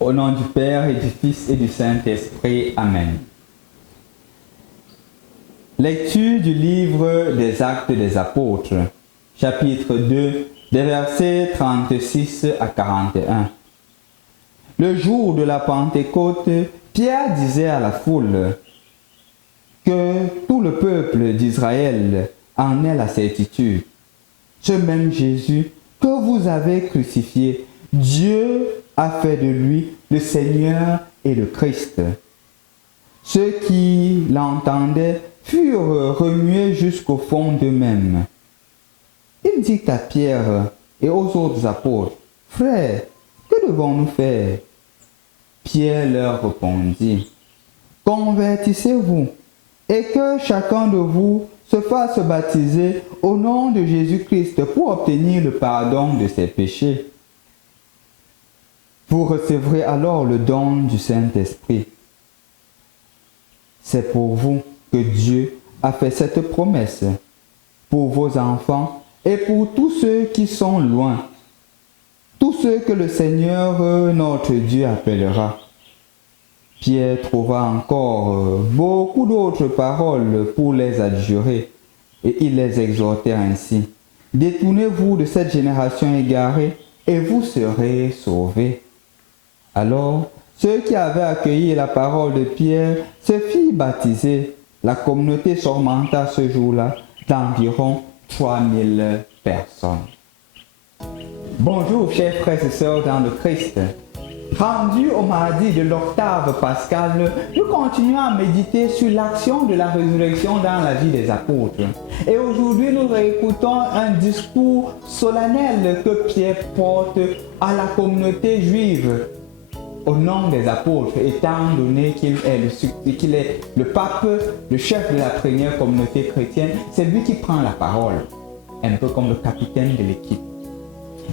Au nom du Père et du Fils et du Saint-Esprit. Amen. Lecture du livre des Actes des Apôtres, chapitre 2, des versets 36 à 41. Le jour de la Pentecôte, Pierre disait à la foule que tout le peuple d'Israël en ait la certitude. Ce même Jésus que vous avez crucifié, Dieu a fait de lui le Seigneur et le Christ. Ceux qui l'entendaient furent remués jusqu'au fond d'eux-mêmes. Il dit à Pierre et aux autres apôtres, « Frères, que devons-nous faire ?» Pierre leur répondit, « Convertissez-vous et que chacun de vous se fasse baptiser au nom de Jésus-Christ pour obtenir le pardon de ses péchés. Vous recevrez alors le don du Saint-Esprit. C'est pour vous que Dieu a fait cette promesse, pour vos enfants et pour tous ceux qui sont loin, tous ceux que le Seigneur notre Dieu appellera. » Pierre trouva encore beaucoup d'autres paroles pour les adjurer, et il les exhortait ainsi. « Détournez-vous de cette génération égarée, et vous serez sauvés. » Alors, ceux qui avaient accueilli la parole de Pierre se firent baptiser. La communauté s'augmenta ce jour-là d'environ 3000 personnes. Bonjour chers frères et sœurs dans le Christ. Rendu au mardi de l'octave pascale, nous continuons à méditer sur l'action de la résurrection dans la vie des apôtres. Et aujourd'hui, nous réécoutons un discours solennel que Pierre porte à la communauté juive au nom des apôtres, étant donné qu'il est le pape, le chef de la première communauté chrétienne. C'est lui qui prend la parole, un peu comme le capitaine de l'équipe.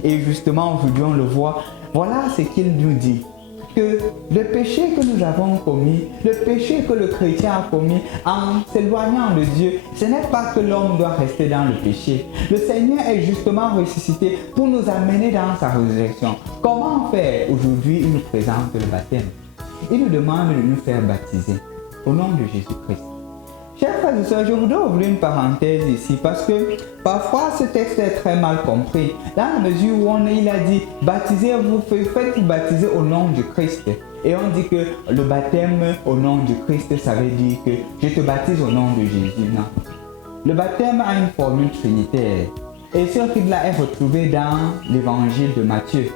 Et justement, aujourd'hui, on le voit, voilà ce qu'il nous dit, que le péché que nous avons commis, le péché que le chrétien a commis en s'éloignant de Dieu, ce n'est pas que l'homme doit rester dans le péché. Le Seigneur est justement ressuscité pour nous amener dans sa résurrection. Comment faire? Aujourd'hui, il nous présente le baptême. Il nous demande de nous faire baptiser au nom de Jésus-Christ. Chers frères et sœurs, je voudrais ouvrir une parenthèse ici parce que parfois ce texte est très mal compris. Dans la mesure où il a dit baptisez-vous, faites-vous baptiser au nom du Christ. Et on dit que le baptême au nom du Christ, ça veut dire que je te baptise au nom de Jésus. Non. Le baptême a une formule trinitaire. Et ce qu'il-là est retrouvé dans l'évangile de Matthieu,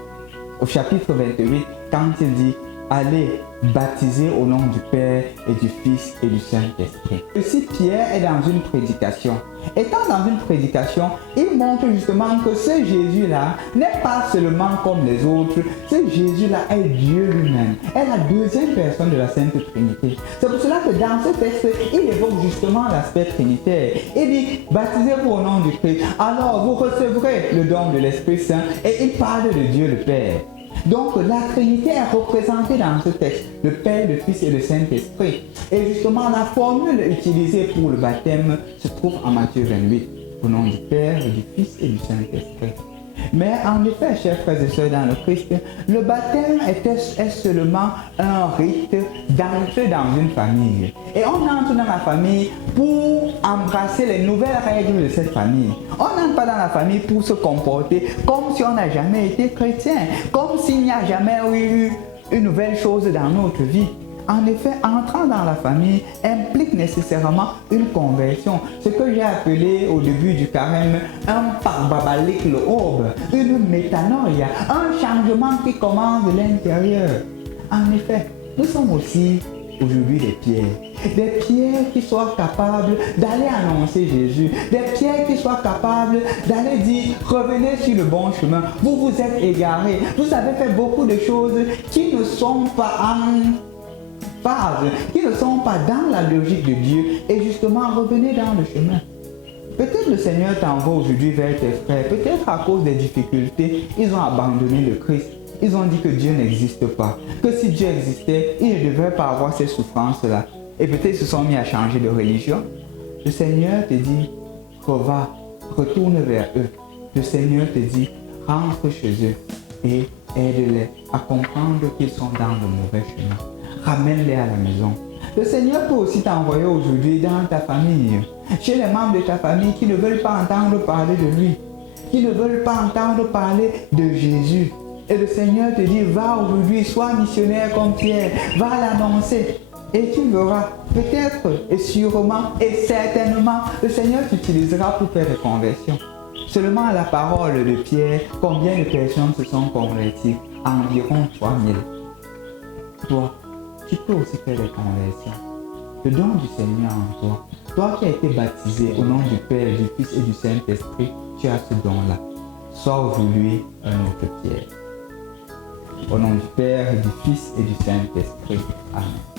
au chapitre 28, quand il dit allez baptiser au nom du Père et du Fils et du Saint-Esprit. Ici, Pierre est dans une prédication. Étant dans une prédication, il montre justement que ce Jésus-là n'est pas seulement comme les autres. Ce Jésus-là est Dieu lui-même, est la deuxième personne de la Sainte Trinité. C'est pour cela que dans ce texte, il évoque justement l'aspect trinitaire. Il dit, baptisez-vous au nom du Christ, alors vous recevrez le don de l'Esprit Saint, et il parle de Dieu le Père. Donc la Trinité est représentée dans ce texte, le Père, le Fils et le Saint-Esprit. Et justement, la formule utilisée pour le baptême se trouve en Matthieu 28, au nom du Père, du Fils et du Saint-Esprit. Mais en effet, chers frères et sœurs dans le Christ, le baptême est seulement un rite d'entrer dans une famille. Et on entre dans la famille pour embrasser les nouvelles règles de cette famille. On n'entre pas dans la famille pour se comporter comme si on n'a jamais été chrétien, comme s'il n'y a jamais eu une nouvelle chose dans notre vie. En effet, entrant dans la famille implique nécessairement une conversion, ce que j'ai appelé au début du carême un parbabalik le orbe, une métanoïa, un changement qui commence de l'intérieur. En effet, nous sommes aussi aujourd'hui des pierres qui soient capables d'aller annoncer Jésus, des pierres qui soient capables d'aller dire revenez sur le bon chemin, vous vous êtes égarés, vous avez fait beaucoup de choses qui ne sont pas qui ne sont pas dans la logique de Dieu, et justement revenez dans le chemin. Peut-être le Seigneur t'envoie aujourd'hui vers tes frères, peut-être à cause des difficultés, ils ont abandonné le Christ. Ils ont dit que Dieu n'existe pas, que si Dieu existait, il ne devrait pas avoir ces souffrances-là. Et peut-être ils se sont mis à changer de religion. Le Seigneur te dit, retourne vers eux. Le Seigneur te dit, rentre chez eux et aide-les à comprendre qu'ils sont dans le mauvais chemin. Ramène-les à la maison. Le Seigneur peut aussi t'envoyer aujourd'hui dans ta famille, chez les membres de ta famille qui ne veulent pas entendre parler de lui, qui ne veulent pas entendre parler de Jésus. Et le Seigneur te dit, va aujourd'hui, sois missionnaire comme Pierre, va l'annoncer. Et tu verras, peut-être et sûrement et certainement, le Seigneur t'utilisera pour faire des conversions. Seulement à la parole de Pierre, combien de personnes se sont converties? Environ 3000. Toi, tu peux aussi faire des conversions. Le don du Seigneur en toi. Toi qui as été baptisé au nom du Père, du Fils et du Saint-Esprit, tu as ce don-là. Sois aujourd'hui un autre Pierre. Au nom du Père, du Fils et du Saint-Esprit. Amen.